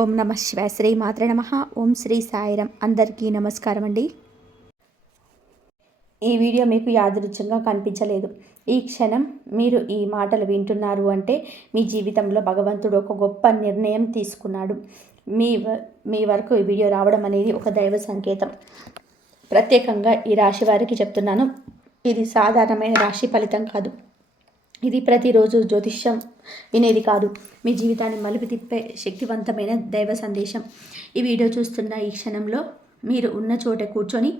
ఓం నమ శివాయ. శ్రీ మాత్రే నమః. ఓం శ్రీ సాయిరం. అందరికీ నమస్కారం అండి. ఈ వీడియో మీకు యాదృచ్ఛికంగా కనిపించలేదు. ఈ క్షణం మీరు ఈ మాటలు వింటున్నారు అంటే మీ జీవితంలో భగవంతుడు ఒక గొప్ప నిర్ణయం తీసుకున్నాడు. మీ వరకు ఈ వీడియో రావడం అనేది ఒక దైవ సంకేతం. ప్రత్యేకంగా ఈ రాశి వారికి చెప్తున్నాను, ఇది సాధారణమైన రాశి ఫలితం కాదు. ఇది ప్రతిరోజు జ్యోతిష్యం వినేది కాదు. మీ జీవితాన్ని మలుపు తిప్పే శక్తివంతమైన దైవ సందేశం. ఈ వీడియో చూస్తున్న ఈ క్షణంలో మీరు ఉన్న చోట కూర్చొని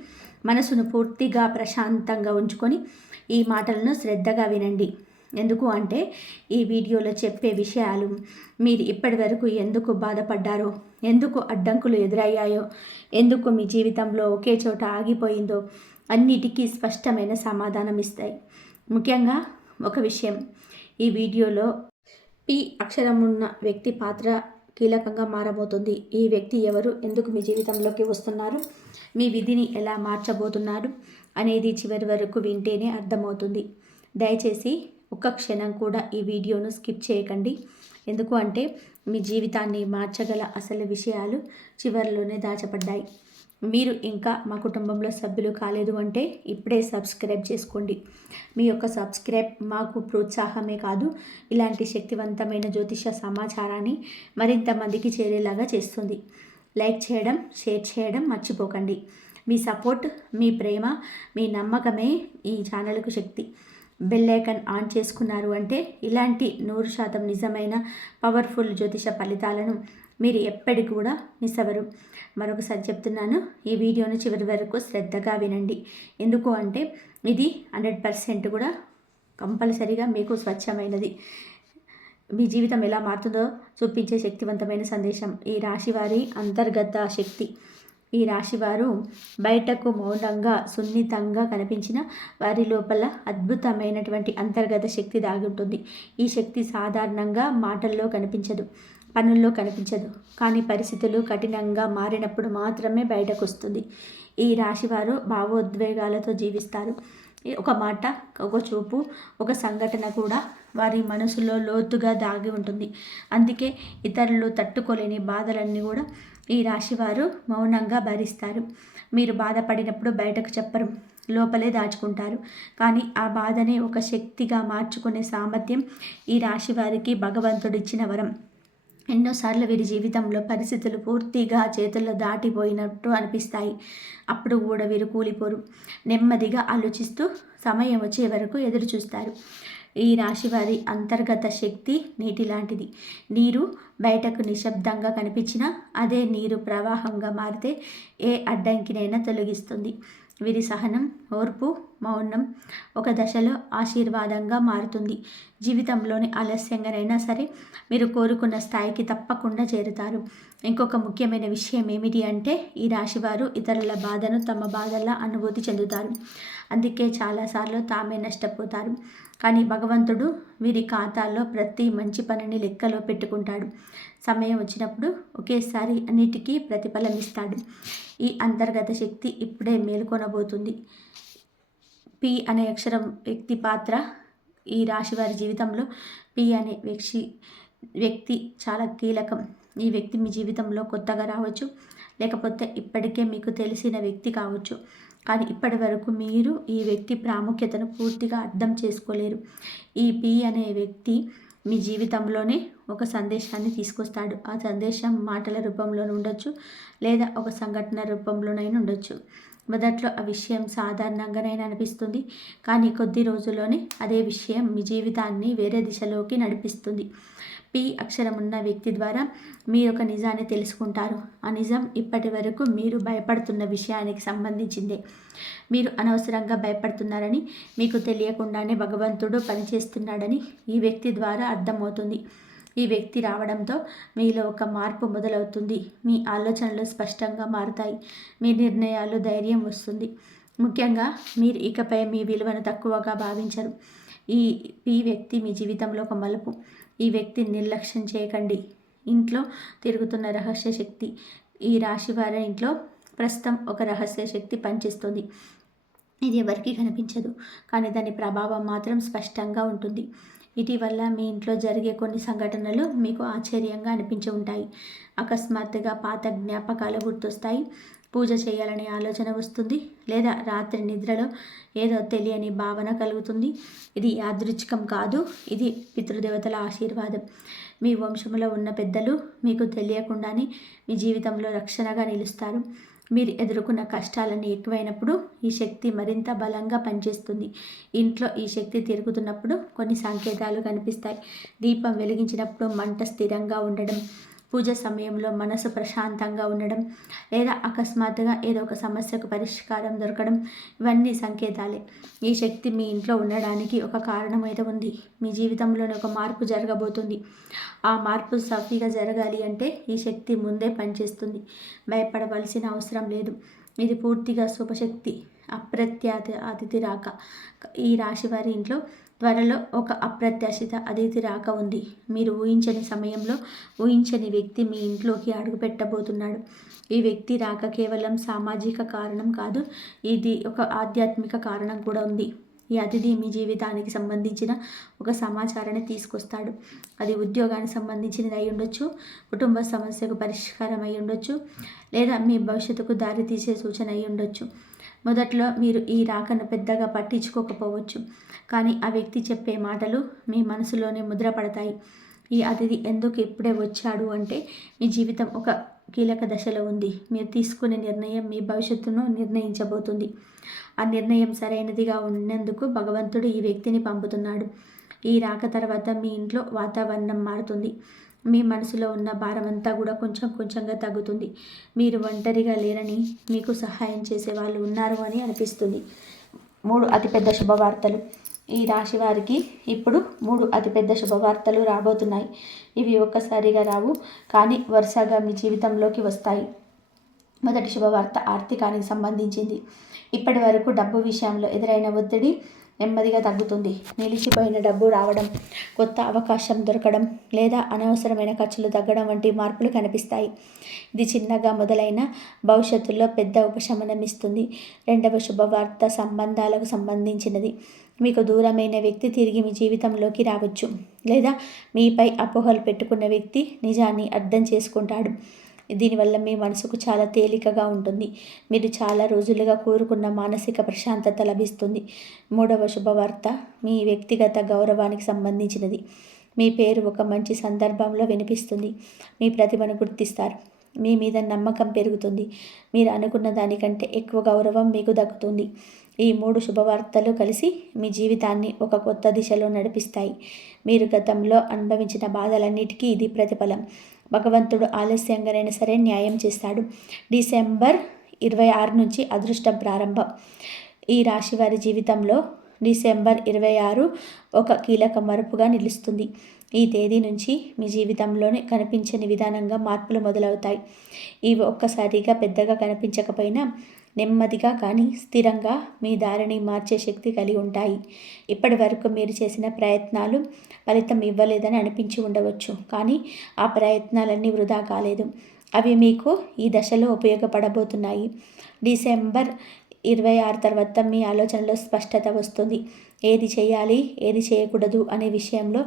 మనసును పూర్తిగా ప్రశాంతంగా ఉంచుకొని ఈ మాటలను శ్రద్ధగా వినండి. ఎందుకు అంటే ఈ వీడియోలో చెప్పే విషయాలు మీరు ఇప్పటి వరకు ఎందుకు బాధపడ్డారో, ఎందుకు అడ్డంకులు ఎదురయ్యాయో, ఎందుకు మీ జీవితంలో ఒకే చోట ఆగిపోయిందో అన్నిటికీ స్పష్టమైన సమాధానం ఇస్తాయి. ముఖ్యంగా ఒక విషయం, ఈ వీడియోలో పి అక్షరం ఉన్న వ్యక్తి పాత్ర కీలకంగా మారబోతుంది. ఈ వ్యక్తి ఎవరు, ఎందుకు మీ జీవితంలోకి వస్తున్నారు, మీ విధిని ఎలా మార్చబోతున్నారు అనేది చివరి వరకు వింటేనే అర్థమవుతుంది. దయచేసి ఒక్క క్షణం కూడా ఈ వీడియోను స్కిప్ చేయకండి. ఎందుకు అంటే మీ జీవితాన్ని మార్చగల అసలు విషయాలు చివరిలోనే దాచబడ్డాయి. మీరు ఇంకా మా కుటుంబంలో సభ్యులు కాలేదు అంటే ఇప్పుడే సబ్స్క్రైబ్ చేసుకోండి. మీ యొక్క సబ్స్క్రైబ్ మాకు ప్రోత్సాహమే కాదు, ఇలాంటి శక్తివంతమైన జ్యోతిష సమాచారాన్ని మరింత మందికి చేరేలాగా చేస్తుంది. లైక్ చేయడం, షేర్ చేయడం మర్చిపోకండి. మీ సపోర్ట్, మీ ప్రేమ, మీ నమ్మకమే ఈ ఛానల్కు శక్తి. బెల్ ఐకాన్ ఆన్ చేసుకున్నారు అంటే ఇలాంటి 100% నిజమైన పవర్ఫుల్ జ్యోతిష ఫలితాలను మీరు ఎప్పటికి కూడా మిస్ అవ్వరు. మరొకసారి చెప్తున్నాను, ఈ వీడియోని చివరి వరకు శ్రద్ధగా వినండి. ఎందుకు అంటే ఇది 100% కూడా కంపల్సరీగా మీకు స్వచ్ఛమైనది. మీ జీవితం ఎలా మారుతుందో చూపించే శక్తివంతమైన సందేశం. ఈ రాశి వారి అంతర్గత శక్తి. ఈ రాశివారు బయటకు మౌనంగా, సున్నితంగా కనిపించిన వారి లోపల అద్భుతమైనటువంటి అంతర్గత శక్తి దాగి ఉంటుంది. ఈ శక్తి సాధారణంగా మాటల్లో కనిపించదు, పనుల్లో కనిపించదు, కానీ పరిస్థితులు కఠినంగా మారినప్పుడు మాత్రమే బయటకు వస్తుంది. ఈ రాశివారు భావోద్వేగాలతో జీవిస్తారు. ఒక మాట, ఒక చూపు, ఒక సంఘటన కూడా వారి మనసులో లోతుగా దాగి ఉంటుంది. అందుకే ఇతరులు తట్టుకోలేని బాధలన్నీ కూడా ఈ రాశివారు మౌనంగా భరిస్తారు. మీరు బాధపడినప్పుడు బయటకు చెప్పరు, లోపలే దాచుకుంటారు. కానీ ఆ బాధనే ఒక శక్తిగా మార్చుకునే సామర్థ్యం ఈ రాశివారికి భగవంతుడిచ్చిన వరం. ఎన్నోసార్లు వీరి జీవితంలో పరిస్థితులు పూర్తిగా చేతుల్లో దాటిపోయినట్టు అనిపిస్తాయి. అప్పుడు కూడా వీరు కూలిపోరు. నెమ్మదిగా ఆలోచిస్తూ సమయం వచ్చే వరకు ఎదురు చూస్తారు. ఈ రాశివారి అంతర్గత శక్తి నీటి లాంటిది. నీరు బయటకు నిశ్శబ్దంగా కనిపించినా అదే నీరు ప్రవాహంగా మారితే ఏ అడ్డంకినైనా తొలగిస్తుంది. వీరి సహనం, ఓర్పు, మౌనం ఒక దశలో ఆశీర్వాదంగా మారుతుంది. జీవితంలోని ఆలస్యంగానైనా సరే మీరు కోరుకున్న స్థాయికి తప్పకుండా చేరుతారు. ఇంకొక ముఖ్యమైన విషయం ఏమిటి అంటే ఈ రాశివారు ఇతరుల బాధను తమ బాధలా అనుభూతి చెందుతారు. అందుకే చాలాసార్లు తామే నష్టపోతారు. కానీ భగవంతుడు వీరి ఖాతాల్లో ప్రతి మంచి పనిని లెక్కలో పెట్టుకుంటాడు. సమయం వచ్చినప్పుడు ఒకేసారి అన్నిటికీ ప్రతిఫలం ఇస్తాడు. ఈ అంతర్గత శక్తి ఇప్పుడే మేల్కొనబోతుంది. పి అనే అక్షరం వ్యక్తి పాత్ర ఈ రాశి వారి జీవితంలో పి అనే వ్యక్తి చాలా కీలకం. ఈ వ్యక్తి మీ జీవితంలో కొత్తగా రావచ్చు, లేకపోతే ఇప్పటికే మీకు తెలిసిన వ్యక్తి కావచ్చు. కానీ ఇప్పటి వరకు మీరు ఈ వ్యక్తి ప్రాముఖ్యతను పూర్తిగా అర్థం చేసుకోలేరు. ఈ పి అనే వ్యక్తి మీ జీవితంలోనే ఒక సందేశాన్ని తీసుకొస్తాడు. ఆ సందేశం మాటల రూపంలోనే ఉండొచ్చు, లేదా ఒక సంఘటన రూపంలోనైనా ఉండొచ్చు. మొదట్లో ఆ విషయం సాధారణంగానైనా అనిపిస్తుంది, కానీ కొద్ది రోజుల్లోనే అదే విషయం మీ జీవితాన్ని వేరే దిశలోకి నడిపిస్తుంది. పి అక్షరం ఉన్న వ్యక్తి ద్వారా మీరు ఒక నిజాన్ని తెలుసుకుంటారు. ఆ నిజం ఇప్పటి వరకు మీరు భయపడుతున్న విషయానికి సంబంధించిందే. మీరు అనవసరంగా భయపడుతున్నారని, మీకు తెలియకుండానే భగవంతుడు పనిచేస్తున్నాడని ఈ వ్యక్తి ద్వారా అర్థమవుతుంది. ఈ వ్యక్తి రావడంతో మీలో ఒక మార్పు మొదలవుతుంది. మీ ఆలోచనలు స్పష్టంగా మారుతాయి, మీ నిర్ణయాలు ధైర్యం వస్తుంది. ముఖ్యంగా మీరు ఇకపై మీ విలువను తక్కువగా భావించరు. ఈ వ్యక్తి మీ జీవితంలో ఒక మలుపు. ఈ వ్యక్తిని నిర్లక్ష్యం చేయకండి. ఇంట్లో తిరుగుతున్న రహస్య శక్తి. ఈ రాశి వారి ఇంట్లో ప్రస్తుతం ఒక రహస్య శక్తి పనిచేస్తుంది. ఇది ఎవరికీ కనిపించదు, కానీ దాని ప్రభావం మాత్రం స్పష్టంగా ఉంటుంది. ఇటీవల మీ ఇంట్లో జరిగే కొన్ని సంఘటనలు మీకు ఆశ్చర్యంగా అనిపించి ఉంటాయి. అకస్మాత్తుగా పాత జ్ఞాపకాలు గుర్తొస్తాయి. పూజ చేయాలనే ఆలోచన వస్తుంది, లేదా రాత్రి నిద్రలో ఏదో తెలియని భావన కలుగుతుంది. ఇది యాదృచ్ఛికం కాదు, ఇది పితృదేవతల ఆశీర్వాదం. మీ వంశంలో ఉన్న పెద్దలు మీకు తెలియకుండానే మీ జీవితంలో రక్షణగా నిలుస్తారు. మీరు ఎదుర్కొన్న కష్టాలన్నీ ఎక్కువైనప్పుడు ఈ శక్తి మరింత బలంగా పనిచేస్తుంది. ఇంట్లో ఈ శక్తి తిరుగుతున్నప్పుడు కొన్ని సంకేతాలు కనిపిస్తాయి. దీపం వెలిగించినప్పుడు మంట స్థిరంగా ఉండడం, పూజ సమయంలో మనసు ప్రశాంతంగా ఉండడం, లేదా అకస్మాత్తుగా ఏదో ఒక సమస్యకు పరిష్కారం దొరకడం, ఇవన్నీ సంకేతాలే. ఈ శక్తి మీ ఇంట్లో ఉండడానికి ఒక కారణం అయితే ఉంది. మీ జీవితంలోనే ఒక మార్పు జరగబోతుంది. ఆ మార్పు సాఫీగా జరగాలి అంటే ఈ శక్తి ముందే పనిచేస్తుంది. భయపడవలసిన అవసరం లేదు. ఇది పూర్తిగా శుభశక్తి. అప్రత్యాత అతిథి రాక. ఈ రాశి వారి ఇంట్లో త్వరలో ఒక అప్రత్యాశిత అతిథి రాక ఉంది. మీరు ఊహించని సమయంలో ఊహించని వ్యక్తి మీ ఇంట్లోకి అడుగుపెట్టబోతున్నాడు. ఈ వ్యక్తి రాక కేవలం సామాజిక కారణం కాదు, ఇది ఒక ఆధ్యాత్మిక కారణం కూడా ఉంది. ఈ అతిథి మీ జీవితానికి సంబంధించిన ఒక సమాచారాన్ని తీసుకొస్తాడు. అది ఉద్యోగానికి సంబంధించినది అయి ఉండొచ్చు, కుటుంబ సమస్యకు పరిష్కారం అయి ఉండొచ్చు, లేదా మీ భవిష్యత్తుకు దారితీసే సూచన అయి ఉండొచ్చు. మొదట్లో మీరు ఈ రాకను పెద్దగా పట్టించుకోకపోవచ్చు, కానీ ఆ వ్యక్తి చెప్పే మాటలు మీ మనసులోనే ముద్రపడతాయి. ఈ అతిథి ఎందుకు ఇప్పుడే వచ్చాడు అంటే మీ జీవితం ఒక కీలక దశలో ఉంది. మీరు తీసుకునే నిర్ణయం మీ భవిష్యత్తును నిర్ణయించబోతుంది. ఆ నిర్ణయం సరైనదిగా ఉన్నందుకు భగవంతుడు ఈ వ్యక్తిని పంపుతున్నాడు. ఈ రాక తర్వాత మీ ఇంట్లో వాతావరణం మారుతుంది. మీ మనసులో ఉన్న భారమంతా కూడా కొంచెం కొంచెంగా తగ్గుతుంది. మీరు ఒంటరిగా లేరని, మీకు సహాయం చేసే వాళ్ళు ఉన్నారు అని అనిపిస్తుంది. 3 అతిపెద్ద శుభవార్తలు. ఈ రాశి వారికి ఇప్పుడు 3 అతిపెద్ద శుభవార్తలు రాబోతున్నాయి. ఇవి ఒక్కసారిగా రావు, కానీ వరుసగా మీ జీవితంలోకి వస్తాయి. మొదటి శుభవార్త ఆర్థికానికి సంబంధించింది. ఇప్పటి వరకు డబ్బు విషయంలో ఎదురైన ఒత్తిడి నెమ్మదిగా తగ్గుతుంది. నిలిచిపోయిన డబ్బు రావడం, కొత్త అవకాశం దొరకడం, లేదా అనవసరమైన ఖర్చులు తగ్గడం వంటి మార్పులు కనిపిస్తాయి. ఇది చిన్నగా మొదలైన భవిష్యత్తులో పెద్ద ఉపశమనం ఇస్తుంది. రెండవ శుభవార్త సంబంధాలకు సంబంధించినది. మీకు దూరమైన వ్యక్తి తిరిగి మీ జీవితంలోకి రావచ్చు, లేదా మీపై అపోహలు పెట్టుకున్న వ్యక్తి నిజాన్ని అర్థం చేసుకుంటాడు. దీనివల్ల మీ మనసుకు చాలా తేలికగా ఉంటుంది. మీరు చాలా రోజులుగా కోరుకున్న మానసిక ప్రశాంతత లభిస్తుంది. మూడవ శుభవార్త మీ వ్యక్తిగత గౌరవానికి సంబంధించినది. మీ పేరు ఒక మంచి సందర్భంలో వినిపిస్తుంది. మీ ప్రతిభను గుర్తిస్తారు. మీ మీద నమ్మకం పెరుగుతుంది. మీరు అనుకున్న దానికంటే ఎక్కువ గౌరవం మీకు దక్కుతుంది. ఈ 3 శుభవార్తలు కలిసి మీ జీవితాన్ని ఒక కొత్త దిశలో నడిపిస్తాయి. మీరు గతంలో అనుభవించిన బాధలన్నిటికీ ఇది ప్రతిఫలం. భగవంతుడు ఆలస్యంగానైనా సరే న్యాయం చేస్తాడు. డిసెంబర్ 26 నుంచి అదృష్టం ప్రారంభం. ఈ రాశి వారి జీవితంలో డిసెంబర్ 26 ఒక కీలక మలుపుగా నిలుస్తుంది. ఈ తేదీ నుంచి మీ జీవితంలోనే కనిపించని విధానంగా మార్పులు మొదలవుతాయి. ఇవి ఒక్కసారిగా పెద్దగా కనిపించకపోయినా నెమ్మదిగా కానీ స్థిరంగా మీ దారిని మార్చే శక్తి కలిగి ఉంటాయి. ఇప్పటి వరకు మీరు చేసిన ప్రయత్నాలు ఫలితం ఇవ్వలేదని అనిపించి ఉండవచ్చు, కానీ ఆ ప్రయత్నాలన్నీ వృధా కాలేదు. అవి మీకు ఈ దశలో ఉపయోగపడబోతున్నాయి. డిసెంబర్ 26 తర్వాత మీ ఆలోచనలో స్పష్టత వస్తుంది. ఏది చేయాలి, ఏది చేయకూడదు అనే విషయంలో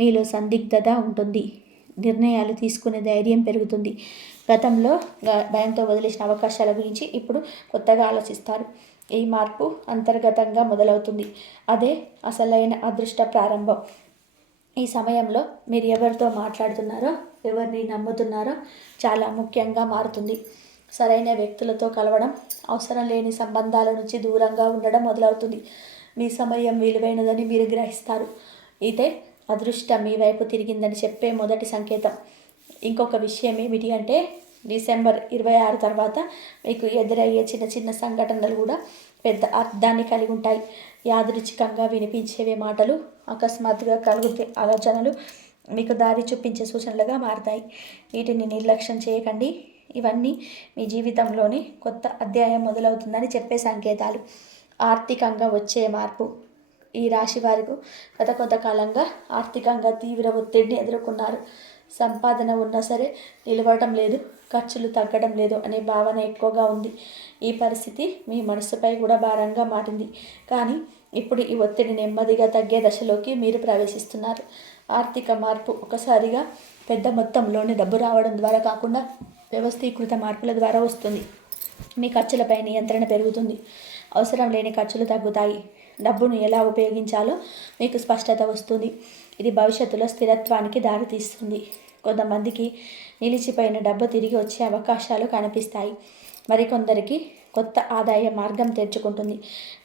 మీలో సందిగ్ధత ఉంటుంది. నిర్ణయాలు తీసుకునే ధైర్యం పెరుగుతుంది. గతంలో భయంతో వదిలేసిన అవకాశాల గురించి ఇప్పుడు కొత్తగా ఆలోచిస్తారు. ఈ మార్పు అంతర్గతంగా మొదలవుతుంది. అదే అసలైన అదృష్ట ప్రారంభం. ఈ సమయంలో మీరు ఎవరితో మాట్లాడుతున్నారో, ఎవరిని నమ్ముతున్నారో చాలా ముఖ్యంగా మారుతుంది. సరైన వ్యక్తులతో కలవడం, అవసరం లేని సంబంధాల నుంచి దూరంగా ఉండడం మొదలవుతుంది. మీ సమయం విలువైనదని మీరు గ్రహిస్తారు. ఇదే అదృష్టం మీ వైపు తిరిగిందని చెప్పే మొదటి సంకేతం. ఇంకొక విషయం ఏమిటి అంటే డిసెంబర్ 26 తర్వాత మీకు ఎదురయ్యే చిన్న చిన్న సంఘటనలు కూడా పెద్ద అర్థాన్ని కలిగి ఉంటాయి. యాదృచ్ఛికంగా వినిపించేవే మాటలు అకస్మాత్తుగా కలుగుతే ఆలోచనలు మీకు దారి చూపించే సూచనలుగా మారతాయి. వీటిని నిర్లక్ష్యం చేయకండి. ఇవన్నీ మీ జీవితంలోని కొత్త అధ్యాయం మొదలవుతుందని చెప్పే సంకేతాలు. ఆర్థికంగా వచ్చే మార్పు. ఈ రాశి వారికి గత కొంతకాలంగా ఆర్థికంగా తీవ్ర ఒత్తిడిని ఎదుర్కొన్నారు. సంపాదన ఉన్నా సరే నిలవడం లేదు, ఖర్చులు తగ్గడం లేదు అనే భావన ఎక్కువగా ఉంది. ఈ పరిస్థితి మీ మనసుపై కూడా భారంగా మారింది. కానీ ఇప్పుడు ఈ ఒత్తిడి నెమ్మదిగా తగ్గే దశలోకి మీరు ప్రవేశిస్తున్నారు. ఆర్థిక మార్పు ఒకసారిగా పెద్ద మొత్తంలోని డబ్బు రావడం ద్వారా కాకుండా వ్యవస్థీకృత మార్పుల ద్వారా వస్తుంది. మీ ఖర్చులపై నియంత్రణ పెరుగుతుంది. అవసరం లేని ఖర్చులు తగ్గుతాయి. డబ్బును ఎలా ఉపయోగించాలో మీకు స్పష్టత వస్తుంది. ఇది భవిష్యత్తులో స్థిరత్వానికి దారితీస్తుంది. కొంతమందికి నిలిచిపోయిన డబ్బు తిరిగి వచ్చే అవకాశాలు కనిపిస్తాయి. మరికొందరికి కొత్త ఆదాయ మార్గం తెరుచుకుంటుంది.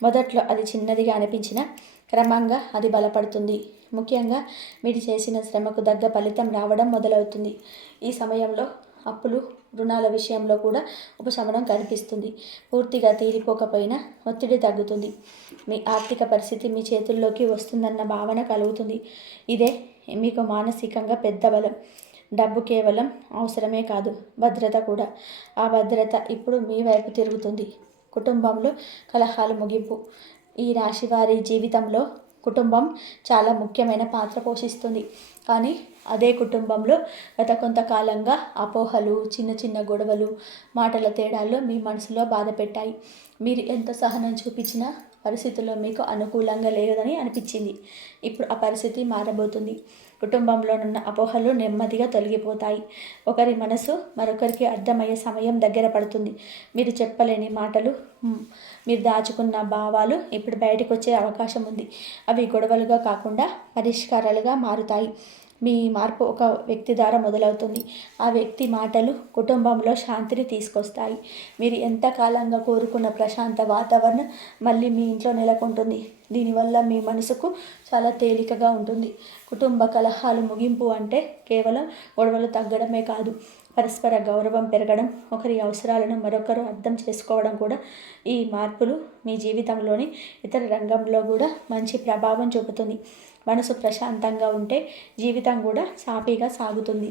మొదట్లో అది చిన్నదిగా అనిపించినా క్రమంగా అది బలపడుతుంది. ముఖ్యంగా మీరు చేసిన శ్రమకు తగ్గ ఫలితం రావడం మొదలవుతుంది. ఈ సమయంలో అప్పులు, రుణాల విషయంలో కూడా ఉపశమనం కనిపిస్తుంది. పూర్తిగా తీరిపోకపోయినా ఒత్తిడి తగ్గుతుంది. మీ ఆర్థిక పరిస్థితి మీ చేతుల్లోకి వస్తుందన్న భావన కలుగుతుంది. ఇదే మీకు మానసికంగా పెద్ద బలం. డబ్బు కేవలం అవసరమే కాదు, భద్రత కూడా. ఆ భద్రత ఇప్పుడు మీ వైపు తిరుగుతుంది. కుటుంబంలో కలహాలు ముగింపు. ఈ రాశి వారి జీవితంలో కుటుంబం చాలా ముఖ్యమైన పాత్ర పోషిస్తుంది. కానీ అదే కుటుంబంలో గత కొంతకాలంగా అపోహలు, చిన్న చిన్న గొడవలు, మాటల తేడాల్లో మీ మనసులో బాధ పెట్టాయి. మీరు ఎంత సహనం చూపించినా పరిస్థితుల్లో మీకు అనుకూలంగా లేదని అనిపించింది. ఇప్పుడు ఆ పరిస్థితి మారబోతుంది. కుటుంబంలోనున్న అపోహలు నెమ్మదిగా తొలగిపోతాయి. ఒకరి మనసు మరొకరికి అర్థమయ్యే సమయం దగ్గర పడుతుంది. మీరు చెప్పలేని మాటలు, మీరు దాచుకున్న భావాలు ఇప్పుడు బయటకు వచ్చే అవకాశం ఉంది. అవి గొడవలుగా కాకుండా పరిష్కారాలుగా మారుతాయి. మీ మార్పు ఒక వ్యక్తి ద్వారా మొదలవుతుంది. ఆ వ్యక్తి మాటలు కుటుంబంలో శాంతిని తీసుకొస్తాయి. మీరు ఎంతకాలంగా కోరుకున్న ప్రశాంత వాతావరణం మళ్ళీ మీ ఇంట్లో నెలకొంటుంది. దీనివల్ల మీ మనసుకు చాలా తేలికగా ఉంటుంది. కుటుంబ కలహాలు ముగింపు అంటే కేవలం గొడవలు తగ్గడమే కాదు, పరస్పర గౌరవం పెరగడం, ఒకరి అవసరాలను మరొకరు అర్థం చేసుకోవడం కూడా. ఈ మార్పులు మీ జీవితంలోని ఇతర రంగంలో కూడా మంచి ప్రభావం చూపుతుంది. మనసు ప్రశాంతంగా ఉంటే జీవితం కూడా సాఫీగా సాగుతుంది.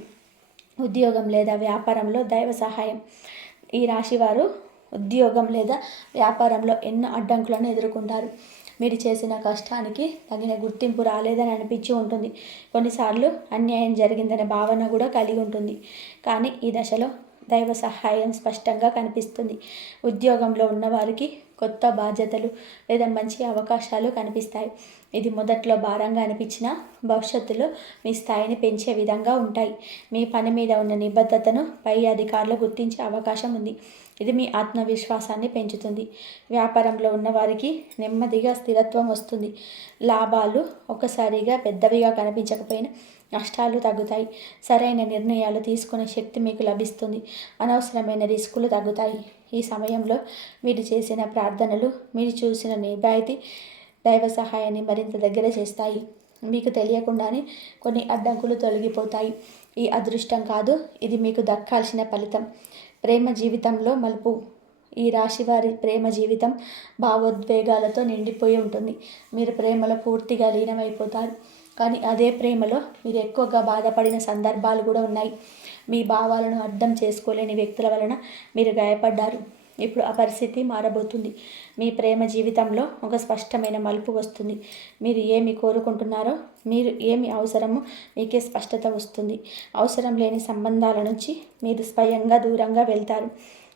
ఉద్యోగం లేదా వ్యాపారంలో దైవ సహాయం. ఈ రాశివారు ఉద్యోగం లేదా వ్యాపారంలో ఎన్నో అడ్డంకులను ఎదుర్కొంటారు. మీరు చేసిన కష్టానికి తగిన గుర్తింపు రాలేదని అనిపించి ఉంటుంది. కొన్నిసార్లు అన్యాయం జరిగిందనే భావన కూడా కలిగి ఉంటుంది. కానీ ఈ దశలో దైవ సహాయం స్పష్టంగా కనిపిస్తుంది. ఉద్యోగంలో ఉన్నవారికి కొత్త బాధ్యతలు లేదా మంచి అవకాశాలు కనిపిస్తాయి. ఇది మొదట్లో భారంగా అనిపించినా భవిష్యత్తులో మీ స్థాయిని పెంచే విధంగా ఉంటాయి. మీ పని మీద ఉన్న నిబద్ధతను పై అధికారులు గుర్తించే అవకాశం ఉంది. ఇది మీ ఆత్మవిశ్వాసాన్ని పెంచుతుంది. వ్యాపారంలో ఉన్నవారికి నెమ్మదిగా స్థిరత్వం వస్తుంది. లాభాలు ఒక్కసారిగా పెద్దవిగా కనిపించకపోయినా నష్టాలు తగ్గుతాయి. సరైన నిర్ణయాలు తీసుకునే శక్తి మీకు లభిస్తుంది. అనవసరమైన రిస్కులు తగ్గుతాయి. ఈ సమయంలో మీరు చేసిన ప్రార్థనలు, మీరు చూసిన నిజాయితీ దైవ సహాయాన్ని మరింత దగ్గర చేస్తాయి. మీకు తెలియకుండానే కొన్ని అడ్డంకులు తొలగిపోతాయి. ఈ అదృష్టం కాదు, ఇది మీకు దక్కాల్సిన ఫలితం. ప్రేమ జీవితంలో మలుపు. ఈ రాశి వారి ప్రేమ జీవితం భావోద్వేగాలతో నిండిపోయి ఉంటుంది. మీరు ప్రేమలో పూర్తిగా లీనమైపోతారు. కానీ అదే ప్రేమలో మీరు ఎక్కువగా బాధపడిన సందర్భాలు కూడా ఉన్నాయి. మీ భావాలను అర్థం చేసుకోలేని వ్యక్తుల వలన మీరు గాయపడ్డారు. ఇప్పుడు ఆ పరిస్థితి మారబోతుంది. మీ ప్రేమ జీవితంలో ఒక స్పష్టమైన మలుపు వస్తుంది. మీరు ఏమి కోరుకుంటున్నారో, మీరు ఏమి అవసరమో మీకే స్పష్టత వస్తుంది. అవసరం లేని సంబంధాల నుంచి మీరు స్వయంగా దూరంగా వెళ్తారు.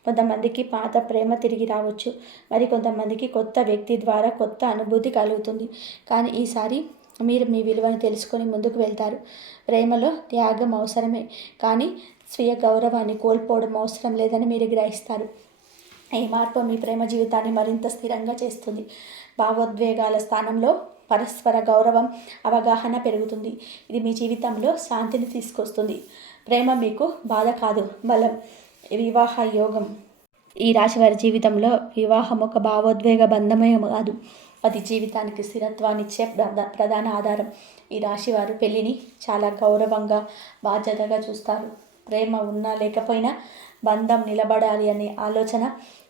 కొంతమందికి పాత ప్రేమ తిరిగి రావచ్చు. మరి కొంతమందికి కొత్త వ్యక్తి ద్వారా కొత్త అనుభూతి కలుగుతుంది. కానీ ఈసారి మీరు మీ విలువను తెలుసుకొని ముందుకు వెళ్తారు. ప్రేమలో త్యాగం అవసరమే, కానీ స్వీయ గౌరవాన్ని కోల్పోవడం అవసరం లేదని మీరు గ్రహిస్తారు. ఈ మార్పు మీ ప్రేమ జీవితాన్ని మరింత స్థిరంగా చేస్తుంది. భావోద్వేగాల స్థానంలో పరస్పర గౌరవం, అవగాహన పెరుగుతుంది. ఇది మీ జీవితంలో శాంతిని తీసుకొస్తుంది. ప్రేమ మీకు బాధ కాదు, బలం. వివాహ యోగం. ఈ రాశి వారి జీవితంలో వివాహం ఒక భావోద్వేగ బంధమే కాదు, అది జీవితానికి స్థిరత్వాన్నిచ్చే ప్రధాన ఆధారం. ఈ రాశివారు పెళ్ళిని చాలా గౌరవంగా, బాధ్యతగా చూస్తారు. ప్రేమ ఉన్నా లేకపోయినా బంధం నిలబడాలి అనే ఆలోచన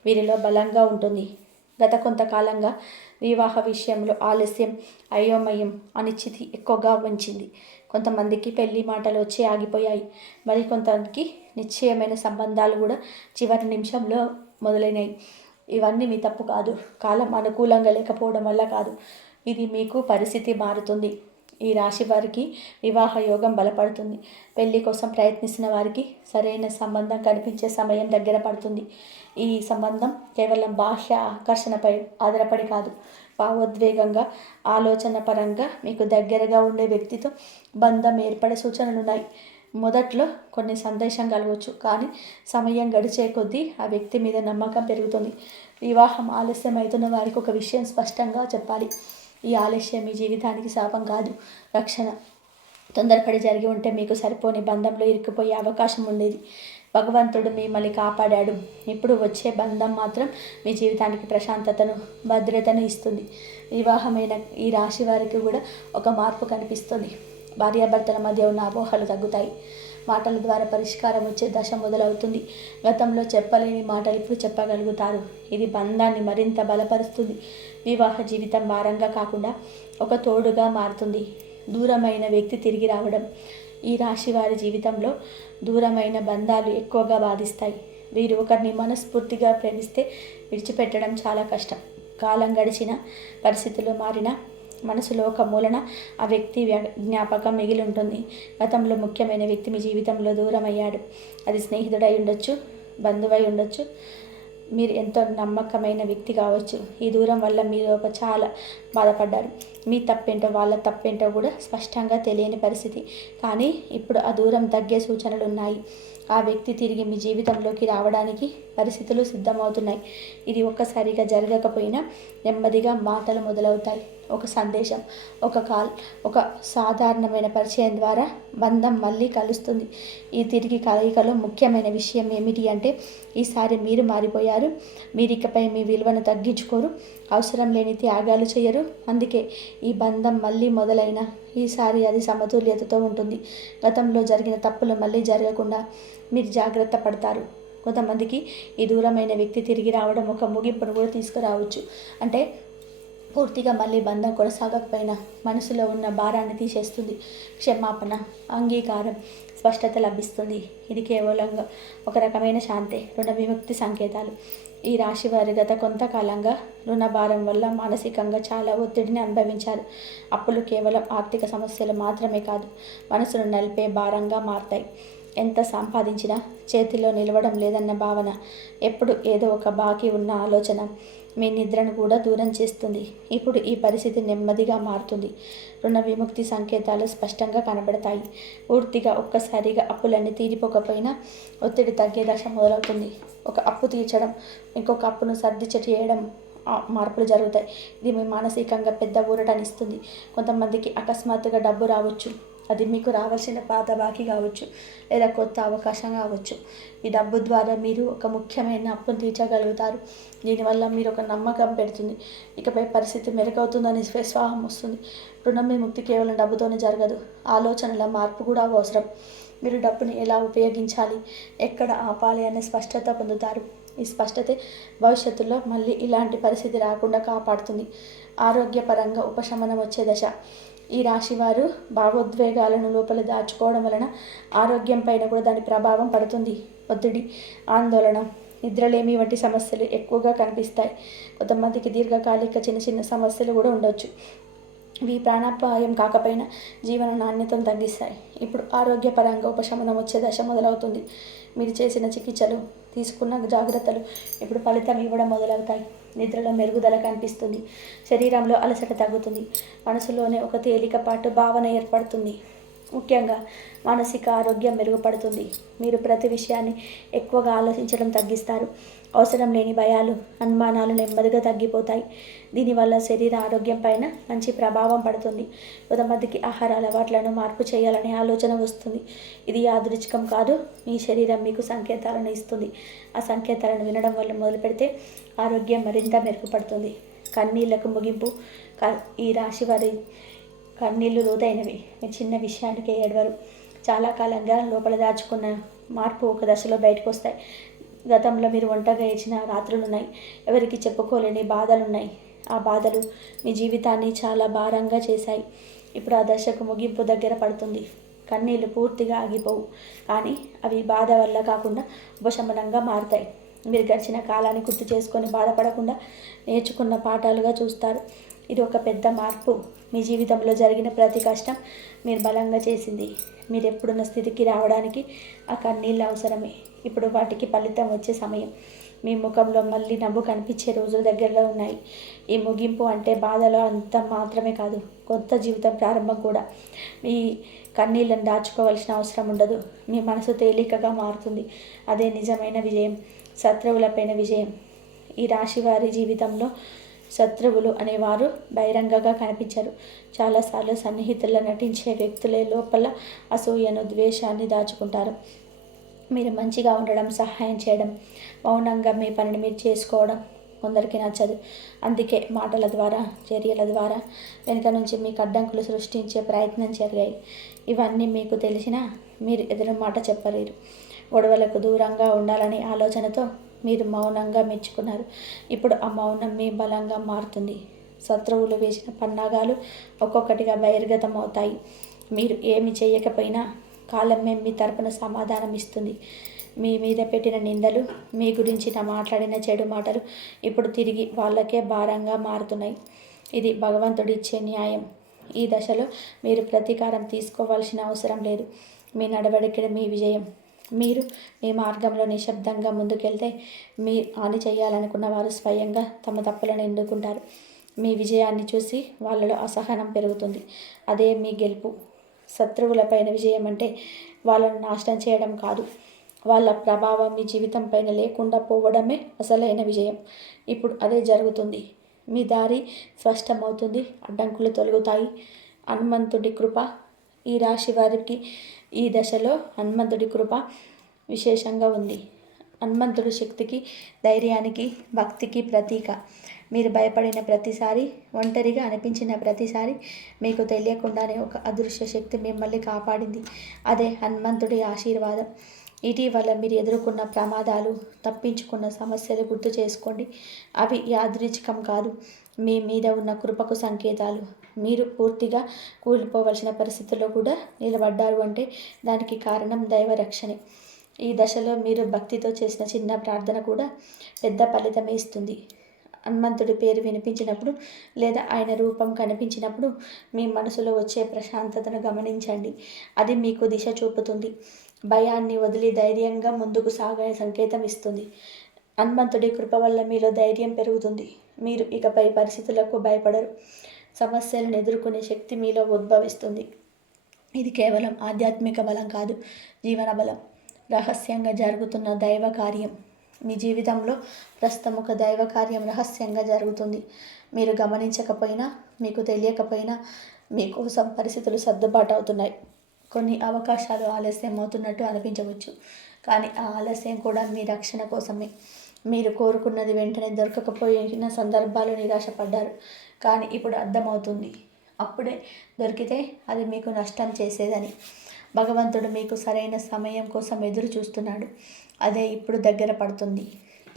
వీరిలో బలంగా ఉంటుంది. గత కొంతకాలంగా వివాహ విషయంలో ఆలస్యం, అయోమయం, అనిశ్చితి ఎక్కువగా ఉంచింది. కొంతమందికి పెళ్లి మాటలు వచ్చి ఆగిపోయాయి. మరికొంతమందికి నిశ్చయమైన సంబంధాలు కూడా చివరి నిమిషంలో మొదలైనాయి. ఇవన్నీ మీ తప్పు కాదు, కాలం అనుకూలంగా లేకపోవడం వల్ల కాదు. ఇది మీకు పరిస్థితి మారుతుంది. ఈ రాశి వారికి వివాహ యోగం బలపడుతుంది. పెళ్లి కోసం ప్రయత్నిస్తున్న వారికి సరైన సంబంధం కనిపించే సమయం దగ్గర పడుతుంది. ఈ సంబంధం కేవలం బాహ్య ఆకర్షణపై ఆధారపడి కాదు, భావోద్వేగంగా ఆలోచన పరంగా మీకు దగ్గరగా ఉండే వ్యక్తితో బంధం ఏర్పడే సూచనలు ఉన్నాయి. మొదట్లో కొన్ని సందేశం కలగవచ్చు, కానీ సమయం గడిచే కొద్దీ ఆ వ్యక్తి మీద నమ్మకం పెరుగుతుంది. వివాహం ఆలస్యం అవుతున్న వారికి ఒక విషయం స్పష్టంగా చెప్పాలి. ఈ ఆలస్యం మీ జీవితానికి శాపం కాదు, రక్షణ. తొందరపడి జరిగి ఉంటే మీకు సరిపోని బంధంలో ఇరుక్కుపోయే అవకాశం ఉండేది. భగవంతుడు మిమ్మల్ని కాపాడాడు. ఇప్పుడు వచ్చే బంధం మాత్రం మీ జీవితానికి ప్రశాంతతను, భద్రతను ఇస్తుంది. వివాహమైన ఈ రాశి వారికి కూడా ఒక మార్పు కనిపిస్తుంది. భార్యాభర్తల మధ్య ఉన్న అపోహలు తగ్గుతాయి. మాటల ద్వారా పరిష్కారం వచ్చే దశ మొదలవుతుంది. గతంలో చెప్పలేని మాటలు ఇప్పుడు చెప్పగలుగుతారు. ఇది బంధాన్ని మరింత బలపరుస్తుంది. వివాహ జీవితం భారంగా కాకుండా ఒక తోడుగా మారుతుంది. దూరమైన వ్యక్తి తిరిగి రావడం. ఈ రాశి వారి జీవితంలో దూరమైన బంధాలు ఎక్కువగా బాధిస్తాయి. వీరు ఒకరిని మనస్ఫూర్తిగా ప్రేమిస్తే విడిచిపెట్టడం చాలా కష్టం. కాలం గడిచిన, పరిస్థితులు మారిన, మనసులో ఒక మూలన ఆ వ్యక్తి జ్ఞాపకం మిగిలి ఉంటుంది. గతంలో ముఖ్యమైన వ్యక్తి మీ జీవితంలో దూరం అయ్యాడు. అది స్నేహితుడై ఉండొచ్చు, బంధువై ఉండొచ్చు, మీరు ఎంతో నమ్మకమైన వ్యక్తి కావచ్చు. ఈ దూరం వల్ల మీరు చాలా బాధపడ్డారు. మీ తప్పేంటో వాళ్ళ తప్పేంటో కూడా స్పష్టంగా తెలియని పరిస్థితి. కానీ ఇప్పుడు ఆ దూరం తగ్గే సూచనలు ఉన్నాయి. ఆ వ్యక్తి తిరిగి మీ జీవితంలోకి రావడానికి పరిస్థితులు సిద్ధమవుతున్నాయి. ఇది ఒక్కసారిగా జరగకపోయినా నెమ్మదిగా మాటలు మొదలవుతాయి. ఒక సందేశం, ఒక కాల్, ఒక సాధారణమైన పరిచయం ద్వారా బంధం మళ్ళీ కలుస్తుంది. ఈ తిరిగి కలయికలో ముఖ్యమైన విషయం ఏమిటి అంటే, ఈసారి మీరు మారిపోయారు. మీరు ఇకపై మీ విలువను తగ్గించుకోరు, అవసరం లేని త్యాగాలు చేయరు. అందుకే ఈ బంధం మళ్ళీ మొదలైన ఈసారి అది సమతుల్యతతో ఉంటుంది. గతంలో జరిగిన తప్పులు మళ్ళీ జరగకుండా మీరు జాగ్రత్త పడతారు. కొంతమందికి ఈ దూరమైన వ్యక్తి తిరిగి రావడం ఒక ముగింపును కూడా తీసుకురావచ్చు. అంటే పూర్తిగా మళ్ళీ బంధం కొనసాగకపోయినా మనసులో ఉన్న భారాన్ని తీసేస్తుంది. క్షమాపణ, అంగీకారం, స్పష్టత లభిస్తుంది. ఇది కేవలంగా ఒక రకమైన శాంతి, రుణ విముక్తి సంకేతాలు. ఈ రాశి వారి గత కొంతకాలంగా రుణ భారం వల్ల మానసికంగా చాలా ఒత్తిడిని అనుభవించారు. అప్పులు కేవలం ఆర్థిక సమస్యలు మాత్రమే కాదు, మనసును నలిపే భారంగా మారతాయి. ఎంత సంపాదించినా చేతిలో నిలవడం లేదన్న భావన, ఎప్పుడు ఏదో ఒక బాకీ ఉన్న ఆలోచన మీ నిద్రను కూడా దూరం చేస్తుంది. ఇప్పుడు ఈ పరిస్థితి నెమ్మదిగా మారుతుంది. రుణ విముక్తి సంకేతాలు స్పష్టంగా కనబడతాయి. పూర్తిగా ఒక్కసారిగా అప్పులన్నీ తీరిపోకపోయినా ఒత్తిడి తగ్గే దశ మొదలవుతుంది. ఒక అప్పు తీర్చడం, ఇంకొక అప్పును సర్ది చేయడం మార్పులు జరుగుతాయి. ఇది మీ మానసికంగా పెద్ద ఊరటనిస్తుంది. కొంతమందికి అకస్మాత్తుగా డబ్బు రావచ్చు. అది మీకు రావాల్సిన పాత బాకీ కావచ్చు, లేదా కొత్త అవకాశం కావచ్చు. ఈ డబ్బు ద్వారా మీరు ఒక ముఖ్యమైన అప్పును తీర్చగలుగుతారు. దీనివల్ల మీరు ఒక నమ్మకం పెడుతుంది. ఇకపై పరిస్థితి మెరుగవుతుందని విశ్వాసం వస్తుంది. రుణం విముక్తి కేవలం డబ్బుతోనే జరగదు, ఆలోచనల మార్పు కూడా అవసరం. మీరు డబ్బుని ఎలా ఉపయోగించాలి, ఎక్కడ ఆపాలి అనే స్పష్టత పొందుతారు. ఈ స్పష్టతే భవిష్యత్తులో మళ్ళీ ఇలాంటి పరిస్థితి రాకుండా కాపాడుతుంది. ఆరోగ్యపరంగా ఉపశమనం వచ్చే దశ. ఈ రాశివారు భావోద్వేగాలను లోపల దాచుకోవడం వలన ఆరోగ్యం పైన కూడా దాని ప్రభావం పడుతుంది. ఒత్తిడి, ఆందోళన, నిద్రలేమి వంటి సమస్యలు ఎక్కువగా కనిపిస్తాయి. కొంతమందికి దీర్ఘకాలిక చిన్న చిన్న సమస్యలు కూడా ఉండొచ్చు. ఇవి ప్రాణాపాయం కాకపోయినా జీవన నాణ్యతను తగ్గిస్తాయి. ఇప్పుడు ఆరోగ్యపరంగా ఉపశమనం వచ్చే దశ మొదలవుతుంది. మీరు చేసిన చికిత్సలు, తీసుకున్న జాగ్రత్తలు ఇప్పుడు ఫలితం ఇవ్వడం మొదలవుతాయి. నిద్రలో మెరుగుదల కనిపిస్తుంది. శరీరంలో అలసట తగ్గుతుంది. మనసులోనే ఒక తేలికపాటు భావన ఏర్పడుతుంది. ముఖ్యంగా మానసిక ఆరోగ్యం మెరుగుపడుతుంది. మీరు ప్రతి విషయాన్ని ఎక్కువగా ఆలోచించడం తగ్గిస్తారు. అవసరం లేని భయాలు, అనుమానాలు నెమ్మదిగా తగ్గిపోతాయి. దీనివల్ల శరీర ఆరోగ్యం పైన మంచి ప్రభావం పడుతుంది. కొంతమందికి ఆహార అలవాట్లను మార్పు చేయాలనే ఆలోచన వస్తుంది. ఇది యాదృచ్ఛికం కాదు, మీ శరీరం మీకు సంకేతాలను ఇస్తుంది. ఆ సంకేతాలను వినడం వల్ల మొదలు పెడితే ఆరోగ్యం మరింత మెరుగుపడుతుంది. కన్నీళ్లకు ముగింపు. ఈ రాశి వారి కన్నీళ్లు లోతైనవి. మీరు చిన్న విషయానికి ఏడవరు. చాలా కాలంగా లోపల దాచుకున్న మార్పు ఒక దశలో బయటకు వస్తాయి. గతంలో మీరు ఒంటరిగా ఏడ్చిన రాత్రులు ఉన్నాయి. ఎవరికి చెప్పుకోలేని బాధలున్నాయి. ఆ బాధలు మీ జీవితాన్ని చాలా భారంగా చేశాయి. ఇప్పుడు ఆ దశకు ముగింపు దగ్గర పడుతుంది. కన్నీళ్లు పూర్తిగా ఆగిపోవు, కానీ అవి బాధ వల్ల కాకుండా ఉపశమనంగా మారుతాయి. మీరు గడిచిన కాలాన్ని గుర్తు చేసుకొని బాధపడకుండా నేర్చుకున్న పాఠాలుగా చూస్తారు. ఇది ఒక పెద్ద మార్పు. మీ జీవితంలో జరిగిన ప్రతి కష్టం మీరు బలంగా చేసింది. మీరు ఎప్పుడున్న స్థితికి రావడానికి ఆ కన్నీళ్ళు అవసరమే. ఇప్పుడు వాటికి ఫలితం వచ్చే సమయం. మీ ముఖంలో మళ్ళీ నవ్వు కనిపించే రోజులు దగ్గరలో ఉన్నాయి. ఈ ముగింపు అంటే బాధలో అంత మాత్రమే కాదు, కొత్త జీవితం ప్రారంభం కూడా. మీ కన్నీళ్ళని దాచుకోవాల్సిన అవసరం ఉండదు. మీ మనసు తేలికగా మారుతుంది. అదే నిజమైన విజయం, శత్రువులపైన విజయం. ఈ రాశి వారి జీవితంలో శత్రువులు అనేవారు బహిరంగంగా కనిపించరు. చాలాసార్లు సన్నిహితుల్లో నటించే వ్యక్తులే లోపల అసూయను, ద్వేషాన్ని దాచుకుంటారు. మీరు మంచిగా ఉండడం, సహాయం చేయడం, మౌనంగా మీ పనిని మీరు చేసుకోవడం కొందరికి నచ్చదు. అందుకే మాటల ద్వారా, చర్యల ద్వారా వెనుక నుంచి మీకు అడ్డంకులు సృష్టించే ప్రయత్నం జరిగాయి. ఇవన్నీ మీకు తెలిసినా మీరు ఎదురు మాట చెప్పలేరు. గొడవలకు దూరంగా ఉండాలనే ఆలోచనతో మీరు మౌనంగా మెచ్చుకున్నారు. ఇప్పుడు ఆ మౌనం మీ బలంగా మారుతుంది. శత్రువులు వేసిన పన్నాగాలు ఒక్కొక్కటిగా బహిర్గతం అవుతాయి. మీరు ఏమి చేయకపోయినా కాలమే మీ తరపున సమాధానం ఇస్తుంది. మీ మీద పెట్టిన నిందలు, మీ గురించి మాట్లాడిన చెడు మాటలు ఇప్పుడు తిరిగి వాళ్ళకే భారంగా మారుతున్నాయి. ఇది భగవంతుడిచ్చే న్యాయం. ఈ దశలో మీరు ప్రతీకారం తీసుకోవాల్సిన అవసరం లేదు. మీ నడవడిక మీ విజయం. మీరు మీ మార్గంలో నిశ్శబ్దంగా ముందుకెళ్తే మీ హాని చేయాలనుకున్న వారు స్వయంగా తమ తప్పులను ఎన్నుకుంటారు. మీ విజయాన్ని చూసి వాళ్ళలో అసహనం పెరుగుతుంది. అదే మీ గెలుపు. శత్రువులపైన విజయం అంటే వాళ్ళను నాశనం చేయడం కాదు, వాళ్ళ ప్రభావం మీ జీవితం పైన లేకుండా పోవడమే అసలైన విజయం. ఇప్పుడు అదే జరుగుతుంది. మీ దారి స్పష్టమవుతుంది, అడ్డంకులు తొలగుతాయి. హనుమంతుడి కృప. ఈ రాశి వారికి ఈ దశలో హనుమంతుడి కృప విశేషంగా ఉంది. హనుమంతుడి శక్తికి, ధైర్యానికి, భక్తికి ప్రతీక. మీరు భయపడిన ప్రతిసారి, ఒంటరిగా అనిపించిన ప్రతిసారి మీకు తెలియకుండానే ఒక అదృశ్య శక్తి మిమ్మల్ని కాపాడింది. అదే హనుమంతుడి ఆశీర్వాదం. ఇటీవల మీరు ఎదుర్కొన్న ప్రమాదాలు, తప్పించుకున్న సమస్యలు గుర్తు చేసుకోండి. అవి యాదృచ్ఛికం కాదు, మీ మీద ఉన్న కృపకు సంకేతాలు. మీరు పూర్తిగా కూలిపోవలసిన పరిస్థితుల్లో కూడా నిలబడ్డారు అంటే దానికి కారణం దైవ రక్షణే. ఈ దశలో మీరు భక్తితో చేసిన చిన్న ప్రార్థన కూడా పెద్ద ఫలితమే ఇస్తుంది. హనుమంతుడి పేరు వినిపించినప్పుడు లేదా ఆయన రూపం కనిపించినప్పుడు మీ మనసులో వచ్చే ప్రశాంతతను గమనించండి. అది మీకు దిశ చూపుతుంది. భయాన్ని వదిలి ధైర్యంగా ముందుకు సాగే సంకేతం ఇస్తుంది. హనుమంతుడి కృప వల్ల మీలో ధైర్యం పెరుగుతుంది. మీరు ఇకపై పరిస్థితులకు భయపడరు. సమస్యలను ఎదుర్కొనే శక్తి మీలో ఉద్భవిస్తుంది. ఇది కేవలం ఆధ్యాత్మిక బలం కాదు, జీవన బలం. రహస్యంగా జరుగుతున్న దైవ కార్యం. మీ జీవితంలో ప్రస్తుతం ఒక దైవ కార్యం రహస్యంగా జరుగుతుంది. మీరు గమనించకపోయినా, మీకు తెలియకపోయినా మీకోసం పరిస్థితులు సర్దుబాటు అవుతున్నాయి. కొన్ని అవకాశాలు ఆలస్యం అవుతున్నట్టు అనిపించవచ్చు, కానీ ఆ ఆలస్యం కూడా మీ రక్షణ కోసమే. మీరు కోరుకున్నది వెంటనే దొరకకపోయిన సందర్భాలు నిరాశపడ్డారు, కానీ ఇప్పుడు అర్థమవుతుంది అప్పుడే దొరికితే అది మీకు నష్టం చేసేదని. భగవంతుడు మీకు సరైన సమయం కోసం ఎదురు చూస్తున్నాడు. అదే ఇప్పుడు దగ్గర పడుతుంది.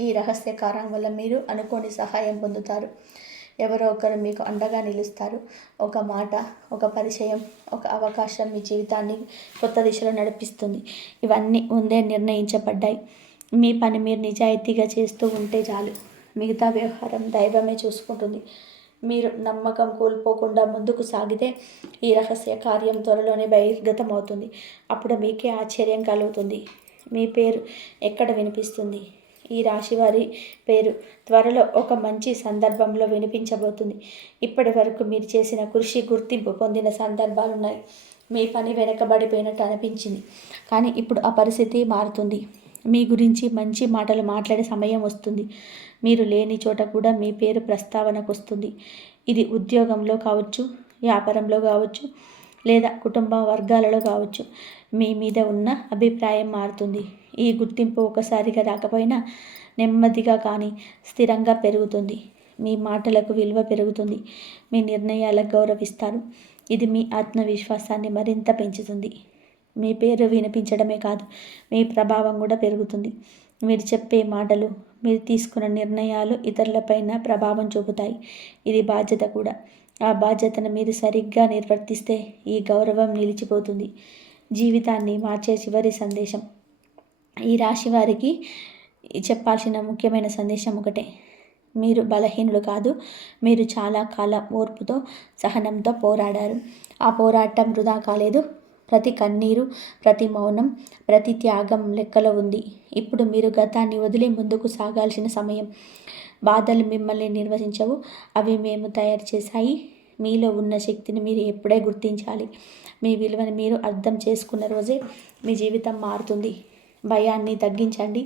ఈ రహస్య కారణం వల్ల మీరు అనుకోని సహాయం పొందుతారు. ఎవరో ఒకరు మీకు అండగా నిలుస్తారు. ఒక మాట, ఒక పరిచయం, ఒక అవకాశం మీ జీవితాన్ని కొత్త దిశలో నడిపిస్తుంది. ఇవన్నీ ముందే నిర్ణయించబడ్డాయి. మీ పని మీరు నిజాయితీగా చేస్తూ ఉంటే చాలు. మిగతా వ్యవహారం దైవమే చూసుకుంటుంది. మీరు నమ్మకం కోల్పోకుండా ముందుకు సాగితే ఈ రహస్య కార్యం త్వరలోనే బహిర్గతం అవుతుంది. అప్పుడు మీకే ఆశ్చర్యం కలుగుతుంది. మీ పేరు ఎక్కడ వినిపిస్తుంది? ఈ రాశివారి పేరు త్వరలో ఒక మంచి సందర్భంలో వినిపించబోతుంది. ఇప్పటి వరకు మీరు చేసిన కృషి గుర్తింపు పొందిన సందర్భాలున్నాయి. మీ పని వెనకబడిపోయినట్టు అనిపించింది, కానీ ఇప్పుడు ఆ పరిస్థితి మారుతుంది. మీ గురించి మంచి మాటలు మాట్లాడే సమయం వస్తుంది. మీరు లేని చోట కూడా మీ పేరు ప్రస్తావనకు వస్తుంది. ఇది ఉద్యోగంలో కావచ్చు, వ్యాపారంలో కావచ్చు, లేదా కుటుంబ వర్గాలలో కావచ్చు. మీ మీద ఉన్న అభిప్రాయం మారుతుంది. ఈ గుర్తింపు ఒకసారిగా రాకపోయినా నెమ్మదిగా కానీ స్థిరంగా పెరుగుతుంది. మీ మాటలకు విలువ పెరుగుతుంది. మీ నిర్ణయాలకు గౌరవిస్తారు. ఇది మీ ఆత్మవిశ్వాసాన్ని మరింత పెంచుతుంది. మీ పేరు వినిపించడమే కాదు, మీ ప్రభావం కూడా పెరుగుతుంది. మీరు చెప్పే మాటలు, మీరు తీసుకున్న నిర్ణయాలు ఇతరులపైన ప్రభావం చూపుతాయి. ఇది బాధ్యత కూడా. ఆ బాధ్యతను మీరు సరిగ్గా నిర్వర్తిస్తే ఈ గౌరవం నిలిచిపోతుంది. జీవితాన్ని మార్చే చివరి సందేశం. ఈ రాశి వారికి చెప్పాల్సిన ముఖ్యమైన సందేశం ఒకటే: మీరు బలహీనులు కాదు. మీరు చాలా కాలం ఓర్పుతో, సహనంతో పోరాడారు. ఆ పోరాటం వృధా కాలేదు. ప్రతి కన్నీరు, ప్రతి మౌనం, ప్రతి త్యాగం లెక్కలో ఉంది. ఇప్పుడు మీరు గతాన్ని వదిలి ముందుకు సాగాల్సిన సమయం. బాధలు మిమ్మల్ని నిర్వహించవు, అవి మేము తయారు చేశాయి. మీలో ఉన్న శక్తిని మీరు ఎప్పుడే గుర్తించాలి. మీ విలువని మీరు అర్థం చేసుకున్న రోజే మీ జీవితం మారుతుంది. భయాన్ని తగ్గించండి,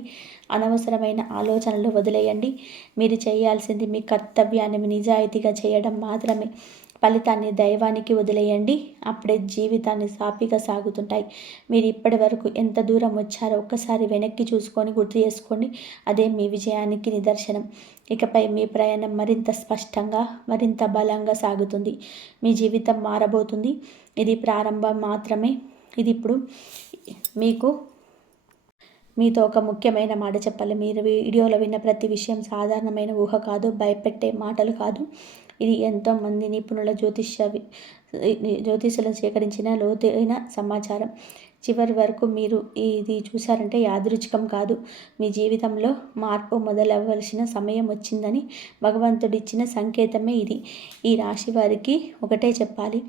అనవసరమైన ఆలోచనలు వదిలేయండి. మీరు చేయాల్సింది మీ కర్తవ్యాన్ని మీ నిజాయితీగా చేయడం మాత్రమే. ఫలితాన్ని దైవానికి వదిలేయండి. అప్పుడే జీవితాన్ని సాఫీగా సాగుతుంటాయి. మీరు ఇప్పటి వరకు ఎంత దూరం వచ్చారో ఒక్కసారి వెనక్కి చూసుకొని గుర్తు చేసుకోండి. అదే మీ విజయానికి నిదర్శనం. ఇకపై మీ ప్రయాణం మరింత స్పష్టంగా, మరింత బలంగా సాగుతుంది. మీ జీవితం మారబోతుంది. ఇది ప్రారంభం మాత్రమే. ఇది ఇప్పుడు మీతో ఒక ముఖ్యమైన మాట చెప్పాలి. మీరు వీడియోలో విన్న ప్రతి విషయం సాధారణమైన ఊహ కాదు, భయపెట్టే మాటలు కాదు. ఇది ఎంతోమంది నిపుణుల జ్యోతిష్యులను సేకరించిన లోతైన సమాచారం. చివరి వరకు మీరు ఇది చూసారంటే యాదృచ్ఛికం కాదు. మీ జీవితంలో మార్పు మొదలవ్వాల్సిన సమయం వచ్చిందని భగవంతుడిచ్చిన సంకేతమే ఇది. ఈ రాశి వారికి ఒకటే చెప్పాలి,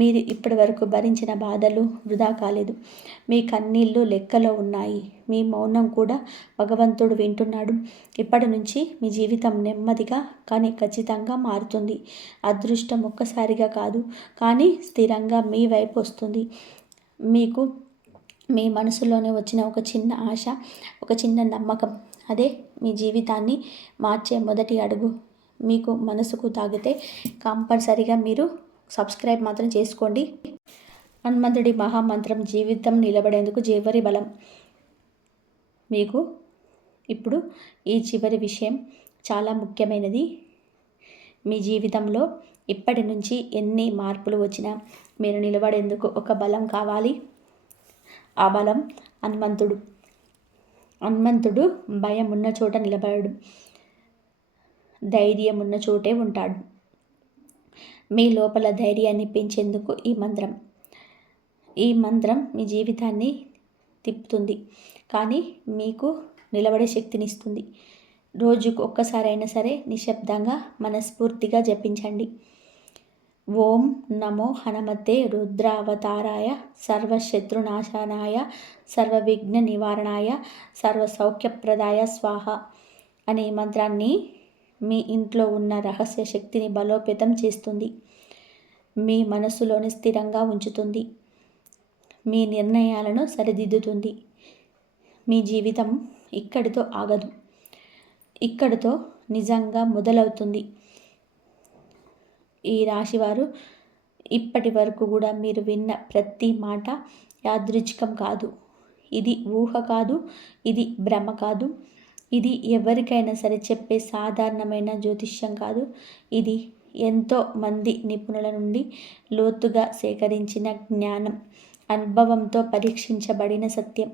మీరు ఇప్పటి వరకు భరించిన బాధలు వృధా కాలేదు. మీ కన్నీళ్ళు లెక్కలో ఉన్నాయి. మీ మౌనం కూడా భగవంతుడు వింటున్నాడు. ఇప్పటి నుంచి మీ జీవితం నెమ్మదిగా కానీ ఖచ్చితంగా మారుతుంది. అదృష్టం ఒక్కసారిగా కాదు, కానీ స్థిరంగా మీ వైపు వస్తుంది. మీకు మీ మనసులోనే వచ్చిన ఒక చిన్న ఆశ, ఒక చిన్న నమ్మకం, అదే మీ జీవితాన్ని మార్చే మొదటి అడుగు. మీకు మనసుకు తాగితే కంపల్సరిగా మీరు సబ్స్క్రైబ్ మాత్రం చేసుకోండి. హనుమంతుడి మహామంత్రం జీవితం నిలబడేందుకు చివరి బలం. మీకు ఇప్పుడు ఈ చివరి విషయం చాలా ముఖ్యమైనది. మీ జీవితంలో ఇప్పటి నుంచి ఎన్ని మార్పులు వచ్చినా మీరు నిలబడేందుకు ఒక బలం కావాలి. ఆ బలం హనుమంతుడు. హనుమంతుడు భయం ఉన్న చోట నిలబడడు, ధైర్యం ఉన్న చోటే ఉంటాడు. మీ లోపల ధైర్యాన్ని పెంచేందుకు ఈ మంత్రం మీ జీవితాన్ని తిప్పుతుంది, కానీ మీకు నిలబడే శక్తినిస్తుంది. రోజుకు ఒక్కసారైనా సరే నిశ్శబ్దంగా మనస్ఫూర్తిగా జపించండి. ఓం నమో హనుమతే రుద్రావతారాయ సర్వశత్రునాశనాయ సర్వవిఘ్న నివారణాయ సర్వసౌఖ్యప్రదాయ స్వాహ అనే మంత్రాన్ని మీ ఇంట్లో ఉన్న రహస్య శక్తిని బలోపేతం చేస్తుంది. మీ మనసులోని స్థిరంగా ఉంచుతుంది. మీ నిర్ణయాలను సరిదిద్దుతుంది. మీ జీవితం ఇక్కడితో ఆగదు, ఇక్కడితో నిజంగా మొదలవుతుంది. ఈ రాశివారు ఇప్పటి వరకు కూడా మీరు విన్న ప్రతి మాట యాదృచ్ఛికం కాదు. ఇది ఊహ కాదు, ఇది భ్రమ కాదు, ఇది ఎవరికైనా సరే చెప్పే సాధారణమైన జ్యోతిష్యం కాదు. ఇది ఎంతో మంది నిపుణుల నుండి లోతుగా సేకరించిన జ్ఞానం, అనుభవంతో పరీక్షించబడిన సత్యం.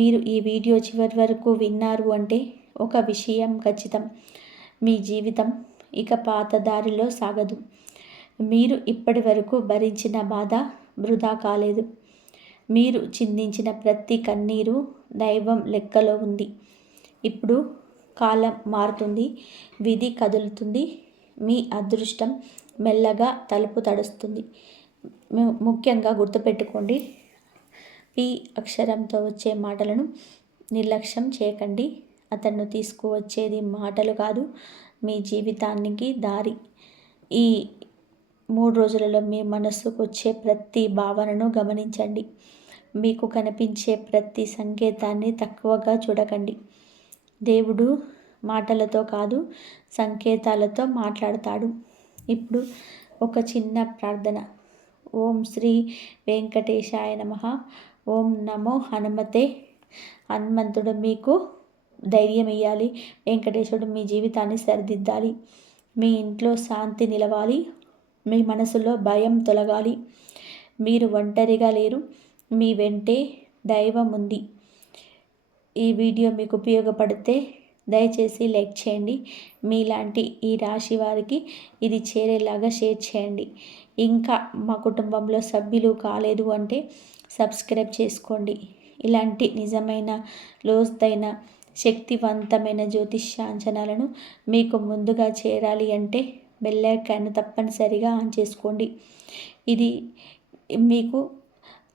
మీరు ఈ వీడియో చివరి వరకు విన్నారు అంటే ఒక విషయం ఖచ్చితం, మీ జీవితం ఇక పాత దారిలో సాగదు. మీరు ఇప్పటి వరకు భరించిన బాధ వృధా కాలేదు. మీరు చిందించిన ప్రతి కన్నీరు దైవం లెక్కలో ఉంది. ఇప్పుడు కాలం మారుతుంది, విధి కదులుతుంది, మీ అదృష్టం మెల్లగా తలుపు తడుస్తుంది. ముఖ్యంగా గుర్తుపెట్టుకోండి, పి అక్షరంతో వచ్చే మాటలను నిర్లక్ష్యం చేయకండి. అతను తీసుకువచ్చేది మాటలు కాదు, మీ జీవితానికి దారి. ఈ 3 రోజులలో మీ మనస్సుకు వచ్చే ప్రతి భావనను గమనించండి. మీకు కనిపించే ప్రతి సంకేతాన్ని తక్కువగా చూడకండి. దేవుడు మాటలతో కాదు, సంకేతాలతో మాట్లాడతాడు. ఇప్పుడు ఒక చిన్న ప్రార్థన. ఓం శ్రీ వెంకటేశాయ నమః. ఓం నమో హనుమతే. హనుమంతుడు మీకు ధైర్యం ఇవ్వాలి. వెంకటేశ్వరుడు మీ జీవితాన్ని సరిదిద్దాలి. మీ ఇంట్లో శాంతి నిలవాలి. మీ మనసులో భయం తొలగాలి. మీరు ఒంటరిగా లేరు, మీ వెంటే దైవం ఉంది. ఈ వీడియో మీకు ఉపయోగపడితే దయచేసి లైక్ చేయండి. మీలాంటి ఈ రాశి వారికి ఇది చేరేలాగా షేర్ చేయండి. ఇంకా మా కుటుంబంలో సభ్యులు కాలేదు అంటే సబ్స్క్రైబ్ చేసుకోండి. ఇలాంటి నిజమైన లోతైన శక్తివంతమైన జ్యోతిష్యాంచనాలను మీకు ముందుగా చేరాలి అంటే బెల్ ఐకాన్ తప్పనిసరిగా ఆన్ చేసుకోండి. ఇది మీకు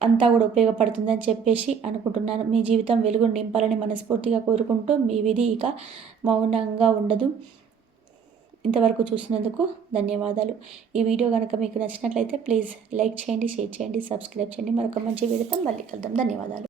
అంతా కూడా ఉపయోగపడుతుందని చెప్పేసి అనుకుంటున్నాను. మీ జీవితం వెలుగు నింపాలని మనస్ఫూర్తిగా కోరుకుంటూ మీ విధి ఇక మౌనంగా ఉండదు. ఇంతవరకు చూసినందుకు ధన్యవాదాలు. ఈ వీడియో కనుక మీకు నచ్చినట్లయితే ప్లీజ్ లైక్ చేయండి, షేర్ చేయండి, సబ్స్క్రైబ్ చేయండి. మరొక మంచి వీడియోతో మళ్ళీ కలుద్దాం. ధన్యవాదాలు.